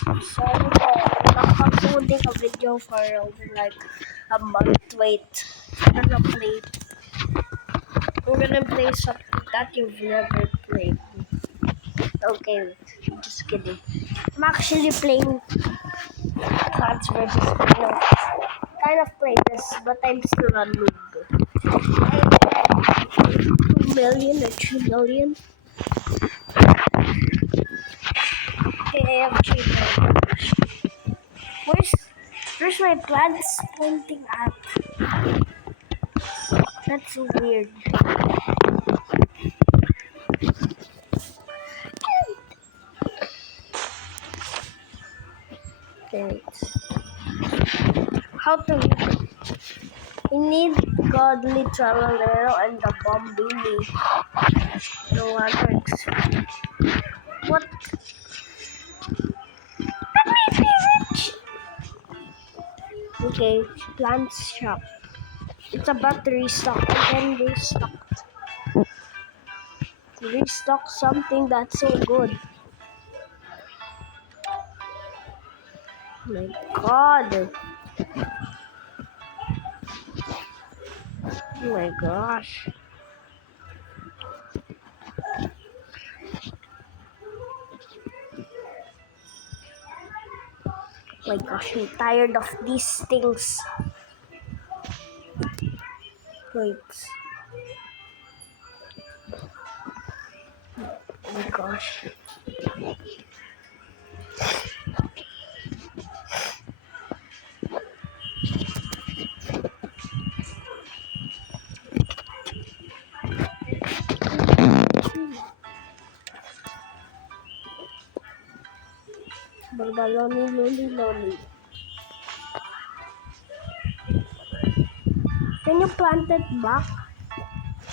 Sorry po, nakapag-coding a video for over like a month. Wait, we're gonna play something that you've never played. Okay, just kidding. I'm actually playing Plants vs. Zombies. Kind of play this, but I'm still a noob. 2 million or 3 million. Okay, I have cheaper. Where's my plants pointing at? That's so weird. Okay. How to read? We need godly Tralero and the Bombini. No one works. What? Let me be rich! Okay, plants shop. It's about to restock. Again, restock something that's so good. Oh my god. Oh my gosh. Oh my gosh, I'm tired of these things. Wait. Oh my gosh. Loli. Can you plant it back?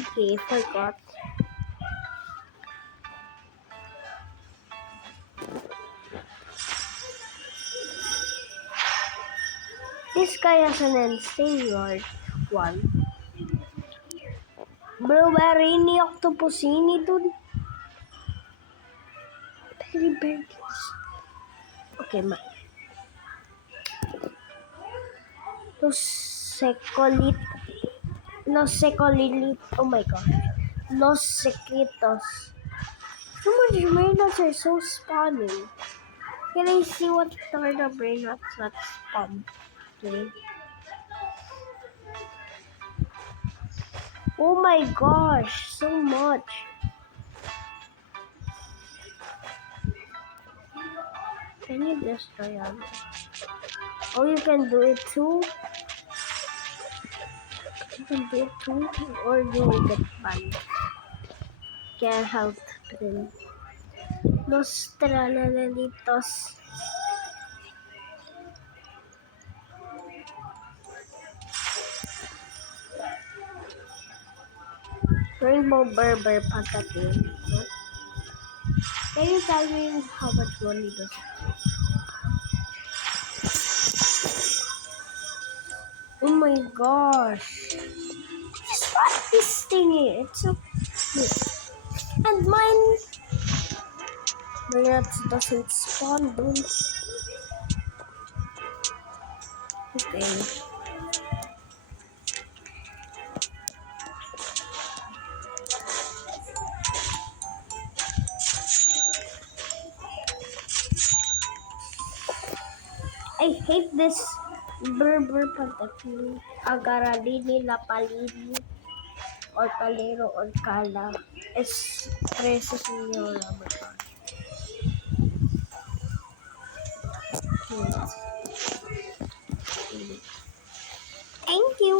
Okay, forgot. This guy has an insane yard. One. Blueberry ni octopusini dun. Berries. Okay, Los Secolilit. Oh my god. Los Secretos. So much brain nuts are so spawning. Can I see what are the brain nuts that spawn? Okay. Oh my gosh, so much. Can you destroy them? Oh, you can do it too? You can do it too? Or do we get banned? Can't help them. Los Tralalalitos. Rainbow Berber Patatin. Can you tell me how much money does it? Oh my gosh. Just what this thingy? It's so cute. And mine doesn't spawn, dude. Okay. I hate this Berber Patatin. Agaradini, Lapalini, or Calero, or Cala. It's Preso Senora. Oh my god. Thank you.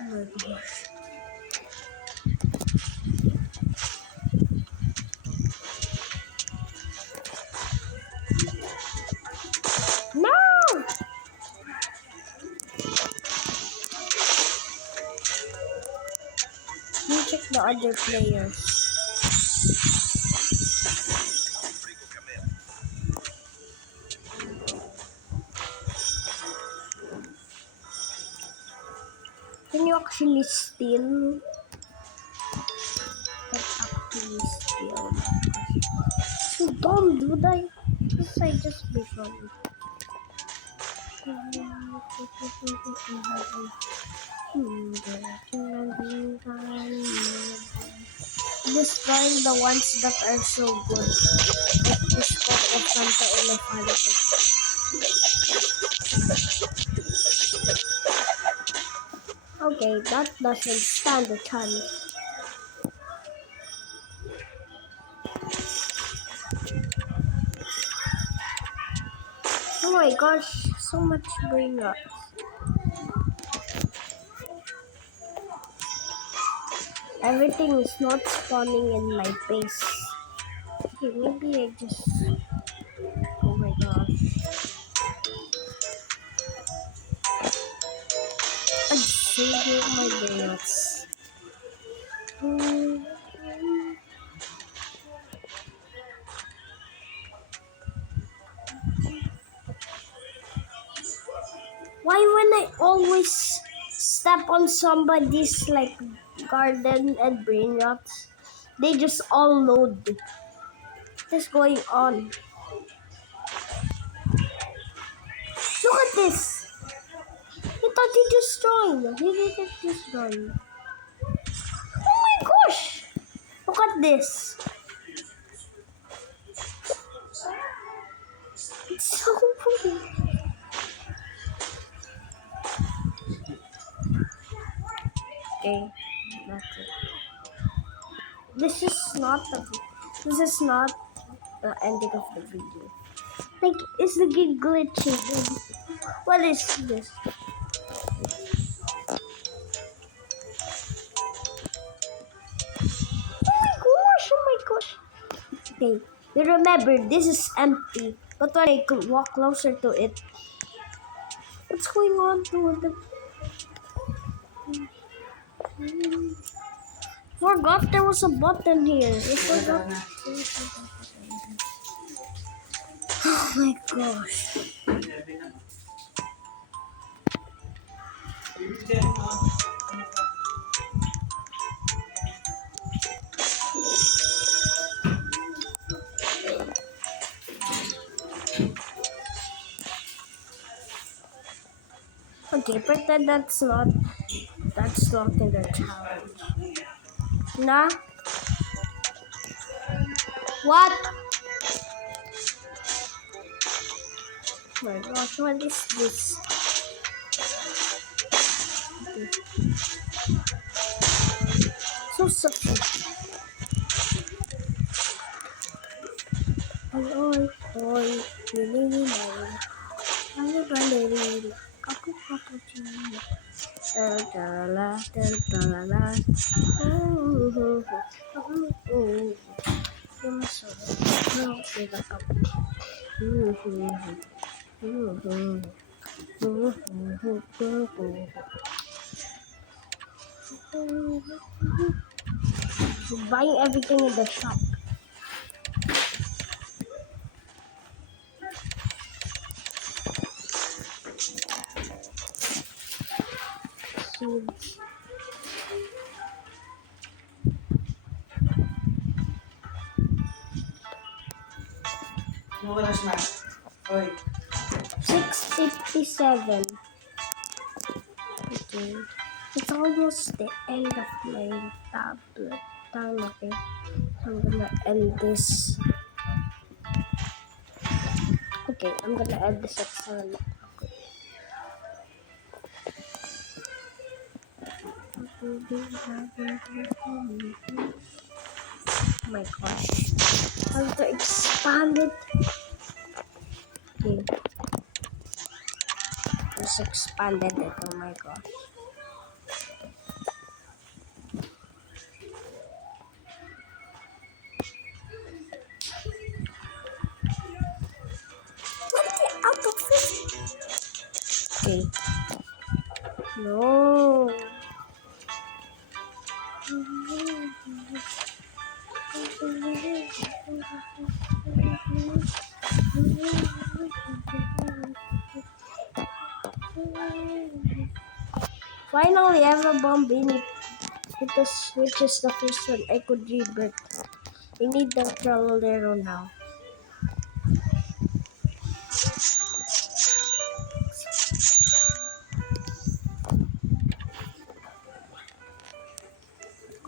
Oh my gosh. No! You check the other players. Can you actually steal? Can actually steal. would I? Because I just become. Destroying the ones that are so good. Like this Coco Santa Elefante. Okay, that doesn't stand a chance. Oh my gosh, so much brain rot. Everything is not spawning in my base. Okay, maybe I just... Oh my gosh. I saved my brain rots. Why when I always step on somebody's like garden and brain rots, they just all load? What is going on? Look at this! I thought he just joined. He didn't just join. Oh my gosh! Look at this. It's so pretty. Okay, that's it. This is not the ending of the video. Like, is the game glitching? What is this? Oh my gosh! Okay, you remember this is empty, but when I could walk closer to it, what's going on to the? Forgot there was a button here. I forgot. Oh my gosh. Okay, pretend that's not in the challenge. Nah. What? Oh my gosh, what is this? Okay. So sucky. Oi, kaku cappuccino. Buying everything in the shop. Seeds. Ano oras na? Oy. 6:57. Okay. It's almost the end of my tablet time, okay? So I'm gonna end this. Okay, I'm gonna end this at 7. Oh my gosh. I have to expand it. Okay. Just expanded it. Oh my gosh. Let's get out of this. Okay. No. Finally, I have a Bombini, which is the first one I could rebirth. I need the Trololero now.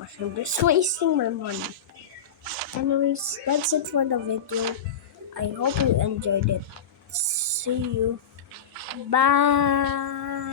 because I'm just wasting my money. Anyways, that's it for the video. I hope you enjoyed it. See you. Bye.